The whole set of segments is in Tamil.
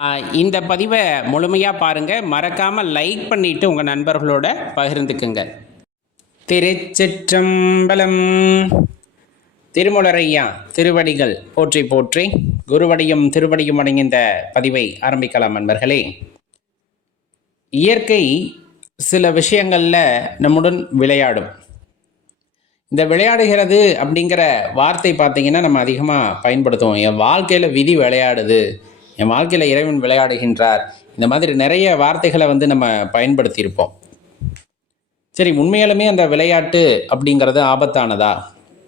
ஆ, இந்த பதிவை முழுமையாக பாருங்கள் மறக்காமல் லைக் பண்ணிவிட்டு உங்கள் நண்பர்களோட பகிர்ந்துக்குங்க. திருச்சிற்றம்பலம் திருமுலரையா திருவடிகள் போற்றி போற்றி. குருவடியும் திருவடியும் அடங்கிய இந்த பதிவை ஆரம்பிக்கலாம் நண்பர்களே. இயற்கை சில விஷயங்களில் நம்முடன் விளையாடும். இந்த விளையாடுகிறது அப்படிங்கிற வார்த்தை பார்த்தீங்கன்னா நம்ம அதிகமாக பயன்படுத்துவோம். என் வாழ்க்கையில் விதி விளையாடுது. என் வாழ்க்கையில் இறைவன் விளையாடுகின்றார். இந்த மாதிரி நிறைய வார்த்தைகளை வந்து நம்ம பயன்படுத்தியிருப்போம். சரி உண்மையாலுமே அந்த விளையாட்டு அப்படிங்கிறது ஆபத்தானதா?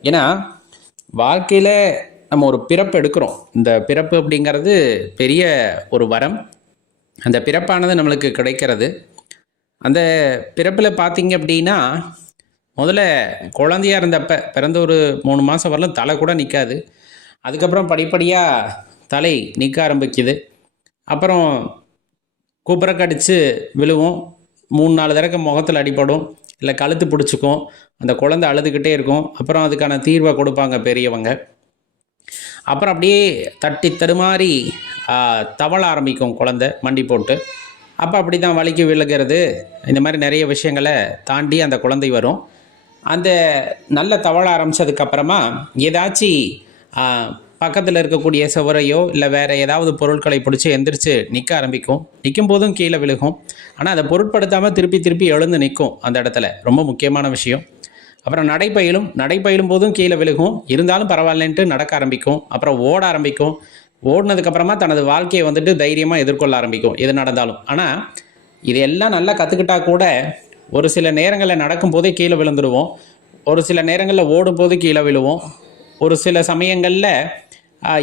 ஏன்னா வாழ்க்கையில் நம்ம ஒரு பிறப்பு எடுக்கிறோம். இந்த பிறப்பு அப்படிங்கிறது பெரிய ஒரு வரம். அந்த பிறப்பானது நம்மளுக்கு கிடைக்கிறது. அந்த பிறப்பில் பார்த்தீங்க அப்படின்னா முதல்ல குழந்தையா இருந்தப்ப பிறந்த ஒரு மூணு மாதம் வரலும் தலை கூட நிற்காது அதுக்கப்புறம் படிப்படியாக தலை நிற்க ஆரம்பிக்குது. அப்புறம் குப்புற கடிச்சு விழுவோம். மூணு நாலு தடவை முகத்தில் அடிபடும். இல்லை கழுத்து பிடிச்சிக்கும். அந்த குழந்தை அழுதுகிட்டே இருக்கும். அப்புறம் அதுக்கான தீர்வை கொடுப்பாங்க பெரியவங்க. அப்புறம் அப்படியே தட்டி தடுமாறி தவள ஆரம்பிக்கும் குழந்தை மண்டி போட்டு. அப்போ அப்படி தான் வலிக்கு விழுகிறது. இந்த மாதிரி நிறைய விஷயங்களை தாண்டி அந்த குழந்தை வரும். அந்த நல்ல தவள ஆரம்பித்ததுக்கப்புறமா ஏதாச்சும் பக்கத்தில் இருக்கக்கூடிய சுவரையோ இல்லை வேறு ஏதாவது பொருட்களை பிடிச்சி எந்திரிச்சு நிற்க ஆரம்பிக்கும். நிற்கும் போதும் கீழே விழுகும். ஆனால் அதை பொருட்படுத்தாமல் திருப்பி திருப்பி எழுந்து நிற்கும் அந்த இடத்துல. ரொம்ப முக்கியமான விஷயம். அப்புறம் நடைப்பயிலும் நடைப்பயிலும் போதும் கீழே விழுகும். இருந்தாலும் பரவாயில்லன்ட்டு நடக்க ஆரம்பிக்கும். அப்புறம் ஓட ஆரம்பிக்கும். ஓடினதுக்கப்புறமா தனது வாழ்க்கையை வந்துட்டு தைரியமாக எதிர்கொள்ள ஆரம்பிக்கும் எது நடந்தாலும். ஆனால் இதையெல்லாம் நல்லா கற்றுக்கிட்டா கூட ஒரு சில நேரங்களில் நடக்கும்போதே கீழே விழுந்துருவோம். ஒரு சில நேரங்களில் ஓடும்போது கீழே விழுவோம். ஒரு சில சமயங்களில்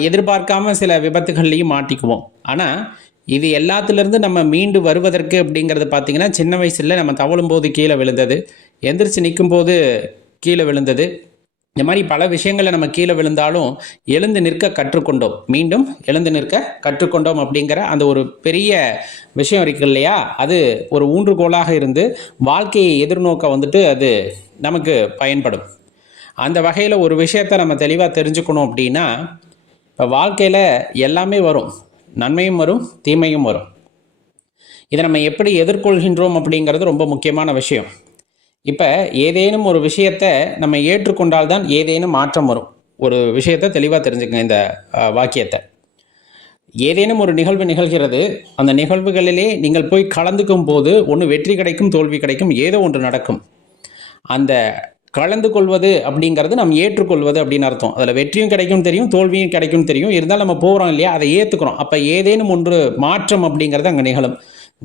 எதிர்பார்க்காம சில விபத்துகள்லையும் மாட்டிக்குவோம். ஆனால் இது எல்லாத்துலேருந்து நம்ம மீண்டு வருவதற்கு அப்படிங்கிறது பார்த்திங்கன்னா சின்ன வயசில் நம்ம தவழும் போது கீழே விழுந்தது எந்திரிச்சு நிற்கும் போது கீழே விழுந்தது. இந்த மாதிரி பல விஷயங்களை நம்ம கீழே விழுந்தாலும் எழுந்து நிற்க கற்றுக்கொண்டோம். மீண்டும் எழுந்து நிற்க கற்றுக்கொண்டோம் அப்படிங்கிற அந்த ஒரு பெரிய விஷயம் இருக்கு இல்லையா? அது ஒரு ஊன்றுகோலாக இருந்து வாழ்க்கையை எதிர்நோக்க வந்துட்டு அது நமக்கு பயன்படும். அந்த வகையில் ஒரு விஷயத்தை நம்ம தெளிவாக தெரிஞ்சுக்கணும் அப்படின்னா இப்போ வாழ்க்கையில் எல்லாமே வரும். நன்மையும் வரும் தீமையும் வரும். இதை நம்ம எப்படி எதிர்கொள்கின்றோம் அப்படிங்கிறது ரொம்ப முக்கியமான விஷயம். இப்போ ஏதேனும் ஒரு விஷயத்தை நம்ம ஏற்றுக்கொண்டால் தான் ஏதேனும் மாற்றம் வரும். ஒரு விஷயத்தை தெளிவாக தெரிஞ்சுக்கங்க இந்த வாக்கியத்தை. ஏதேனும் ஒரு நிகழ்வு நிகழ்கிறது அந்த நிகழ்வுகளிலே நீங்கள் போய் கலந்துக்கும் போது ஒன்று வெற்றி கிடைக்கும் தோல்வி கிடைக்கும் ஏதோ ஒன்று நடக்கும். அந்த கலந்து கொள்வது அப்படிங்கிறது நம்ம ஏற்றுக்கொள்வது அப்படின்னு அர்த்தம். அதில் வெற்றியும் கிடைக்கும் தெரியும் தோல்வியும் கிடைக்கும் தெரியும். இருந்தாலும் நம்ம போகிறோம் இல்லையா? அதை ஏற்றுக்கிறோம் அப்போ ஏதேனும் ஒன்று மாற்றம் அப்படிங்கிறது அங்கே நிகழும்.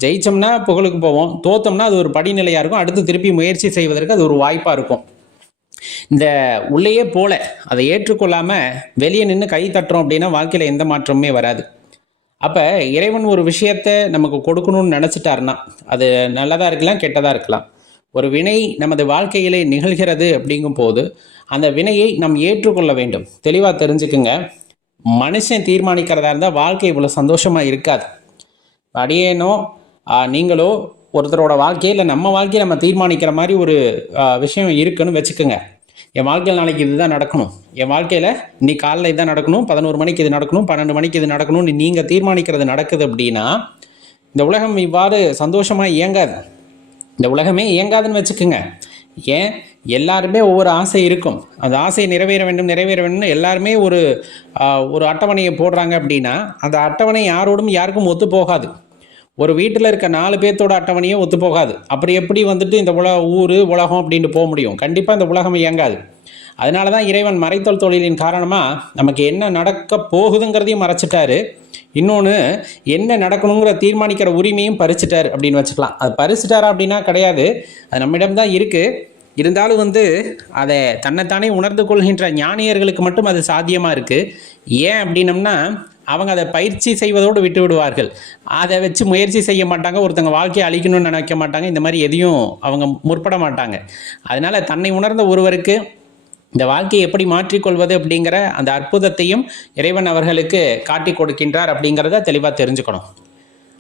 ஜெயிச்சோம்னா புகழுக்கு போவோம். தோத்தோம்னா அது ஒரு படிநிலையாக இருக்கும். அடுத்து திருப்பி முயற்சி செய்வதற்கு அது ஒரு வாய்ப்பாக இருக்கும். இந்த உள்ளேயே போல அதை ஏற்றுக்கொள்ளாமல் வெளியே நின்று கை தட்டுறோம் அப்படின்னா வாழ்க்கையில் எந்த மாற்றமுமே வராது. அப்போ இறைவன் ஒரு விஷயத்தை நமக்கு கொடுக்கணும்னு நினச்சிட்டாருன்னா அது நல்லதாக இருக்கலாம் கெட்டதாக இருக்கலாம். ஒரு வினை நமது வாழ்க்கையிலே நிகழ்கிறது அப்படிங்கும் போது அந்த வினையை நாம் ஏற்றுக்கொள்ள வேண்டும். தெளிவாக தெரிஞ்சுக்குங்க. மனுஷன் தீர்மானிக்கிறதா இருந்தால் வாழ்க்கை இவ்வளோ சந்தோஷமாக இருக்காது. அடியேனோ நீங்களோ ஒருத்தரோட வாழ்க்கையில் நம்ம வாழ்க்கையை நம்ம தீர்மானிக்கிற மாதிரி ஒரு விஷயம் இருக்குன்னு வச்சுக்கோங்க. என் வாழ்க்கையில் நாளைக்கு இதுதான் நடக்கணும். என் வாழ்க்கையில் நீ காலைல இதுதான் நடக்கணும் பதினோரு மணிக்கு இது நடக்கணும் பன்னெண்டு மணிக்கு இது நடக்கணும்னு நீங்கள் தீர்மானிக்கிறது நடக்குது அப்படின்னா இந்த உலகம் இவ்வாறு சந்தோஷமாக இயங்காது. இந்த உலகமே இயங்காதுன்னு வச்சுக்கோங்க. ஏன்? எல்லாருமே ஒவ்வொரு ஆசை இருக்கும். அந்த ஆசையை நிறைவேற வேண்டும் நிறைவேற வேண்டும்னு எல்லாருமே ஒரு ஒரு அட்டவணையை போடுறாங்க அப்படின்னா அந்த அட்டவணை யாரோடும் யாருக்கும் ஒத்து போகாது. ஒரு வீட்டில் இருக்க நாலு பேர்த்தோட அட்டவணையும் ஒத்து போகாது. அப்புறம் எப்படி வந்துட்டு இந்த உல ஊர் உலகம் அப்படின்ட்டு போக முடியும்? கண்டிப்பாக இந்த உலகம் இயங்காது. அதனால தான் இறைவன் மறைத்தல் தொழிலின் காரணமாக நமக்கு என்ன நடக்க போகுதுங்கிறதையும் மறைச்சிட்டாரு. இன்னொன்று என்ன நடக்கணுங்கிற தீர்மானிக்கிற உரிமையும் பறிச்சிட்டார் அப்படின்னு வச்சுக்கலாம். அது பறிச்சிட்டாரா அப்படின்னா கிடையாது. அது நம்மிடம் தான் இருக்குது இருந்தாலும் வந்து அதை தன்னைத்தானே உணர்ந்து கொள்கின்ற ஞானியர்களுக்கு மட்டும் அது சாத்தியமாக இருக்குது ஏன் அப்படின்னம்னா அவங்க அதை பயிற்சி செய்வதோடு விட்டு விடுவார்கள். அதை வச்சு முயற்சி செய்ய மாட்டாங்க ஒருத்தங்க வாழ்க்கையை அழிக்கணும்னு நினைக்க மாட்டாங்க. இந்த மாதிரி எதையும் அவங்க முற்பட மாட்டாங்க. அதனால் தன்னை உணர்ந்த ஒருவருக்கு இந்த வாழ்க்கையை எப்படி மாற்றிக்கொள்வது அப்படிங்கிற அந்த அற்புதத்தையும் இறைவன் அவர்களுக்கு காட்டி கொடுக்கின்றார் அப்படிங்கிறத தெளிவாக தெரிஞ்சுக்கணும்.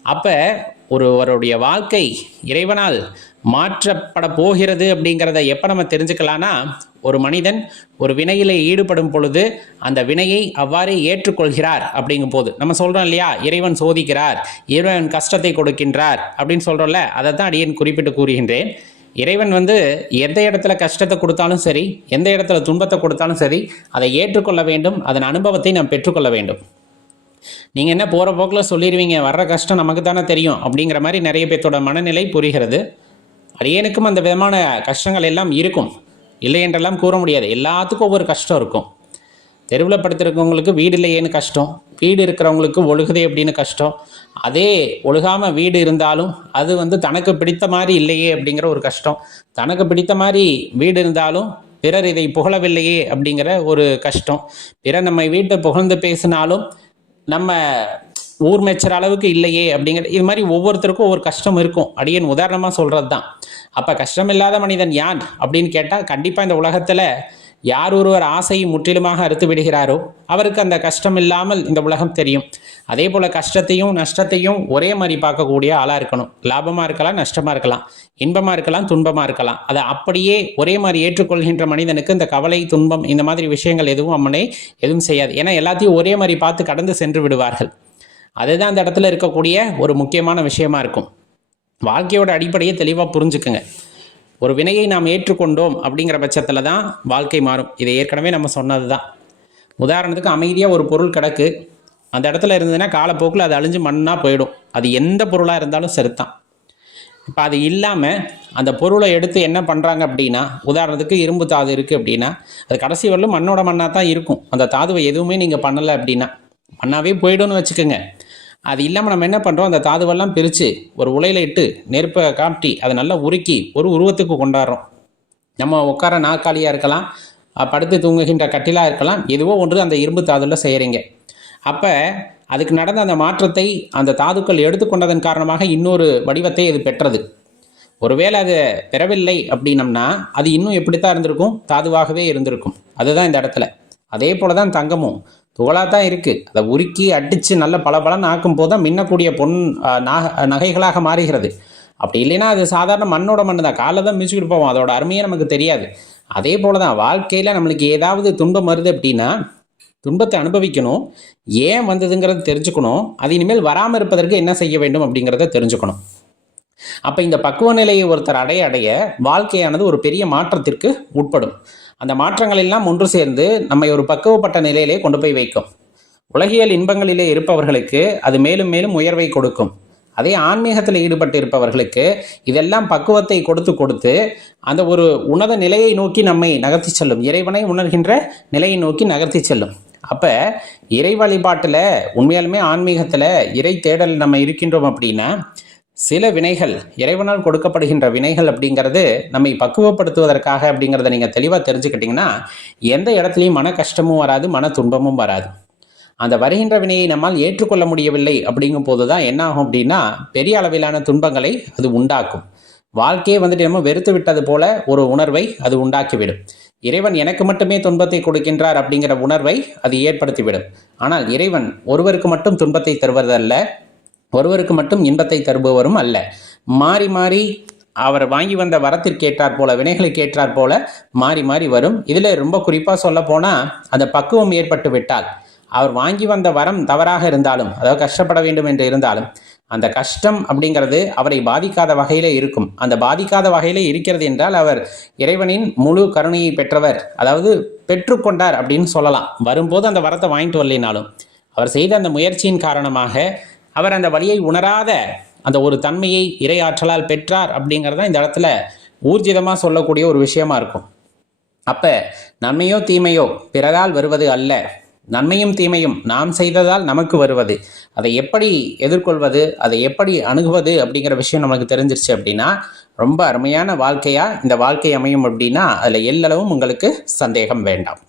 அப்போ ஒருவருடைய வாழ்க்கை இறைவனால் மாற்றப்பட போகிறது அப்படிங்கிறத எப்போ நம்ம தெரிஞ்சுக்கலாம்னா ஒரு மனிதன் ஒரு வினையிலே ஈடுபடும் பொழுது அந்த வினையை அவ்வாறே ஏற்றுக்கொள்கிறார் அப்படிங்கும் போது நம்ம சொல்கிறோம் இல்லையா இறைவன் சோதிக்கிறார் இறைவன் கஷ்டத்தை கொடுக்கின்றார் அப்படின்னு சொல்கிறோம்ல அதை தான் அடியேன் குறிப்பிட்டு கூறுகின்றேன். இறைவன் வந்து எந்த இடத்துல கஷ்டத்தை கொடுத்தாலும் சரி எந்த இடத்துல துன்பத்தை கொடுத்தாலும் சரி அதை ஏற்றுக்கொள்ள வேண்டும் அதன் அனுபவத்தை நாம் பெற்றுக்கொள்ள வேண்டும். நீங்கள் என்ன போகிற போக்கில் சொல்லிடுவீங்க வர்ற கஷ்டம் நமக்கு தானே தெரியும் அப்படிங்கிற மாதிரி நிறைய பேர்த்தோட மனநிலை புரிகிறது. அடியனுக்கும் அந்த விதமான கஷ்டங்கள் எல்லாம் இருக்கும். இல்லை என்றெல்லாம் கூற முடியாது. எல்லாத்துக்கும் ஒவ்வொரு கஷ்டம் இருக்கும். தெருவில் படுத்திருக்கவங்களுக்கு வீடு இல்லையேன்னு கஷ்டம். வீடு இருக்கிறவங்களுக்கு ஒழுகுதே அப்படின்னு கஷ்டம். அதே ஒழுகாமல் வீடு இருந்தாலும் அது வந்து தனக்கு பிடித்த மாதிரி இல்லையே அப்படிங்கிற ஒரு கஷ்டம். தனக்கு பிடித்த மாதிரி வீடு இருந்தாலும் பிறர் இதை புகழவில்லையே அப்படிங்கிற ஒரு கஷ்டம். பிறர் நம்ம வீட்டை புகழ்ந்து பேசினாலும் நம்ம ஊர் மெச்சுற அளவுக்கு இல்லையே அப்படிங்கிற இது மாதிரி ஒவ்வொருத்தருக்கும் ஒவ்வொரு கஷ்டம் இருக்கும். அடியன் உதாரணமாக சொல்கிறது தான் அப்போ கஷ்டம் இல்லாத மனிதன் யான் அப்படின்னு கேட்டால் கண்டிப்பாக இந்த உலகத்தில் யார் ஒருவர் ஆசையை முற்றிலுமாக அறுத்து விடுகிறாரோ அவருக்கு அந்த கஷ்டம் இல்லாமல் இந்த உலகம் தெரியும். அதே போல் கஷ்டத்தையும் நஷ்டத்தையும் ஒரே மாதிரி பார்க்கக்கூடிய ஆளாக இருக்கணும். லாபமாக இருக்கலாம் நஷ்டமாக இருக்கலாம். இன்பமாக இருக்கலாம் துன்பமாக இருக்கலாம். அதை அப்படியே ஒரே மாதிரி ஏற்றுக்கொள்கின்ற மனிதனுக்கு இந்த கவலை துன்பம் இந்த மாதிரி விஷயங்கள் எதுவும் அம்மனை எதுவும் செய்யாது. ஏன்னா எல்லாத்தையும் ஒரே மாதிரி பார்த்து கடந்து சென்று விடுவார்கள். அதுதான் அந்த இடத்துல இருக்கக்கூடிய ஒரு முக்கியமான விஷயமா இருக்கும். வாழ்க்கையோட அடிப்படையை தெளிவாக புரிஞ்சுக்குங்க. ஒரு வினையை நாம் ஏற்றுக்கொண்டோம் அப்படிங்கிற பட்சத்தில் தான் வாழ்க்கை மாறும். இதை ஏற்கனவே நம்ம சொன்னது தான் உதாரணத்துக்கு அமைதியாக ஒரு பொருள் கிடக்கு. அந்த இடத்துல இருந்ததுன்னா காலப்போக்கில் அது அழிஞ்சு மண்ணாக போயிடும். அது எந்த பொருளாக இருந்தாலும் சரிதான் இப்போ அது இல்லாமல் அந்த பொருளை எடுத்து என்ன பண்ணுறாங்க அப்படின்னா உதாரணத்துக்கு இரும்பு தாது இருக்குது அப்படின்னா அது கடைசி வரலும் மண்ணோட மண்ணாக தான் இருக்கும். அந்த தாதுவை எதுவுமே நீங்கள் பண்ணலை அப்படின்னா மண்ணாவே போயிடும்னு வச்சுக்கோங்க. அது இல்லாமல் நம்ம என்ன பண்ணுறோம் அந்த தாதுவெல்லாம் பிரித்து ஒரு உலையில் இட்டு நெருப்பை காட்டி அதை நல்லா உருக்கி ஒரு உருவத்துக்கு கொண்டாடுறோம். நம்ம உட்கார நாற்காலியாக இருக்கலாம் படுத்து தூங்குகின்ற கட்டிலாக இருக்கலாம் எதுவோ ஒன்று அந்த இரும்பு தாதுல செய்கிறீங்க அப்போ அதுக்கு நடந்த அந்த மாற்றத்தை அந்த தாதுக்கள் எடுத்துக்கொண்டதன் காரணமாக இன்னொரு வடிவத்தை இது பெற்றது. ஒருவேளை அது பெறவில்லை அப்படின்னம்னா அது இன்னும் எப்படித்தான் இருந்திருக்கும்? தாதுவாகவே இருந்திருக்கும். அதுதான் இந்த இடத்துல. அதே போல தான் தங்கமும். துகளாக தான் இருக்குது அதை உருக்கி அடித்து நல்ல பல ஆக்கும் போது தான் மின்னக்கூடிய பொன் ஆ, நாக நகைகளாக மாறுகிறது. அப்படி இல்லைன்னா அது சாதாரண மண்ணோட மண் தான் காலை தான் மிதிச்சுக்கிட்டு போவோம். அதோட அருமையே நமக்கு தெரியாது. அதே போல தான் வாழ்க்கையில் நம்மளுக்கு ஏதாவது துன்பம் வருது அப்படின்னா துன்பத்தை அனுபவிக்கணும். ஏன் வந்ததுங்கிறத தெரிஞ்சுக்கணும். அது இனிமேல் வராமல் இருப்பதற்கு என்ன செய்ய வேண்டும் அப்படிங்கிறத தெரிஞ்சுக்கணும். அப்போ இந்த பக்குவ நிலையை ஒருத்தர் அடைய அடைய வாழ்க்கையானது ஒரு பெரிய மாற்றத்திற்கு உட்படும். அந்த மாற்றங்கள் எல்லாம் ஒன்று சேர்ந்து நம்மை ஒரு பக்குவப்பட்ட நிலையிலே கொண்டு போய் வைக்கும். உலகியல் இன்பங்களிலே இருப்பவர்களுக்கு அது மேலும் மேலும் உயர்வை கொடுக்கும். அதே ஆன்மீகத்தில் ஈடுபட்டு இருப்பவர்களுக்கு இதெல்லாம் பக்குவத்தை கொடுத்து கொடுத்து அந்த ஒரு உன்னத நிலையை நோக்கி நம்மை நகர்த்தி செல்லும். இறைவனை உணர்கின்ற நிலையை நோக்கி நகர்த்தி செல்லும். அப்போ இறை வழிபாட்டில் உண்மையாலுமே ஆன்மீகத்தில் இறை தேடல் நம்ம இருக்கின்றோம் அப்படின்னா சில வினைகள் இறைவனால் கொடுக்கப்படுகின்ற வினைகள் அப்படிங்கிறது நம்மை பக்குவப்படுத்துவதற்காக அப்படிங்கிறத நீங்கள் தெளிவாக தெரிஞ்சுக்கிட்டிங்கன்னா எந்த இடத்துலையும் மன கஷ்டமும் வராது மன துன்பமும் வராது. அந்த வருகின்ற வினையை நம்மால் ஏற்றுக்கொள்ள முடியவில்லை அப்படிங்கும் போது தான் என்ன ஆகும் அப்படின்னா பெரிய அளவிலான துன்பங்களை அது உண்டாக்கும். வாழ்க்கையை வந்துட்டு நம்ம வெறுத்து விட்டது போல ஒரு உணர்வை அது உண்டாக்கிவிடும். இறைவன் எனக்கு மட்டுமே துன்பத்தை கொடுக்கின்றார் அப்படிங்கிற உணர்வை அது ஏற்படுத்திவிடும். ஆனால் இறைவன் ஒருவருக்கு மட்டும் துன்பத்தை தருவதல்ல ஒருவருக்கு மட்டும் இன்பத்தை தருபவரும் அல்ல. மாறி மாறி அவர் வாங்கி வந்த வரத்திற்கேற்றாற் போல வினைகளுக்கு ஏற்றாற் போல மாறி மாறி வரும். இதில் ரொம்ப குறிப்பாக சொல்ல போனால் அந்த பக்குவம் ஏற்பட்டு விட்டால் அவர் வாங்கி வந்த வரம் தவறாக இருந்தாலும் அதாவது கஷ்டப்பட வேண்டும் என்று இருந்தாலும் அந்த கஷ்டம் அப்படிங்கிறது அவரை பாதிக்காத வகையில் இருக்கும். அந்த பாதிக்காத வகையில் இருக்கிறது என்றால் அவர் இறைவனின் முழு கருணையை பெற்றவர் அதாவது பெற்றுக்கொண்டார் அப்படின்னு சொல்லலாம். வரும்போது அந்த வரத்தை வாங்கிட்டு வரலினாலும் அவர் செய்த அந்த முயற்சியின் காரணமாக அவர் அந்த வழியை உணராத அந்த ஒரு தன்மையை இரையாற்றலால் பெற்றார் அப்படிங்கிறது தான் இந்த இடத்துல ஊர்ஜிதமாக சொல்லக்கூடிய ஒரு விஷயமா இருக்கும். அப்போ நன்மையோ தீமையோ பிறரால் வருவது அல்ல. நன்மையும் தீமையும் நாம் செய்ததால் நமக்கு வருவது. அதை எப்படி எதிர்கொள்வது அதை எப்படி அணுகுவது அப்படிங்கிற விஷயம் நமக்கு தெரிஞ்சிருச்சு அப்படின்னா ரொம்ப அருமையான வாழ்க்கையாக இந்த வாழ்க்கை அமையும் அப்படின்னா அதில் எல்லளவும் உங்களுக்கு சந்தேகம் வேண்டாம்.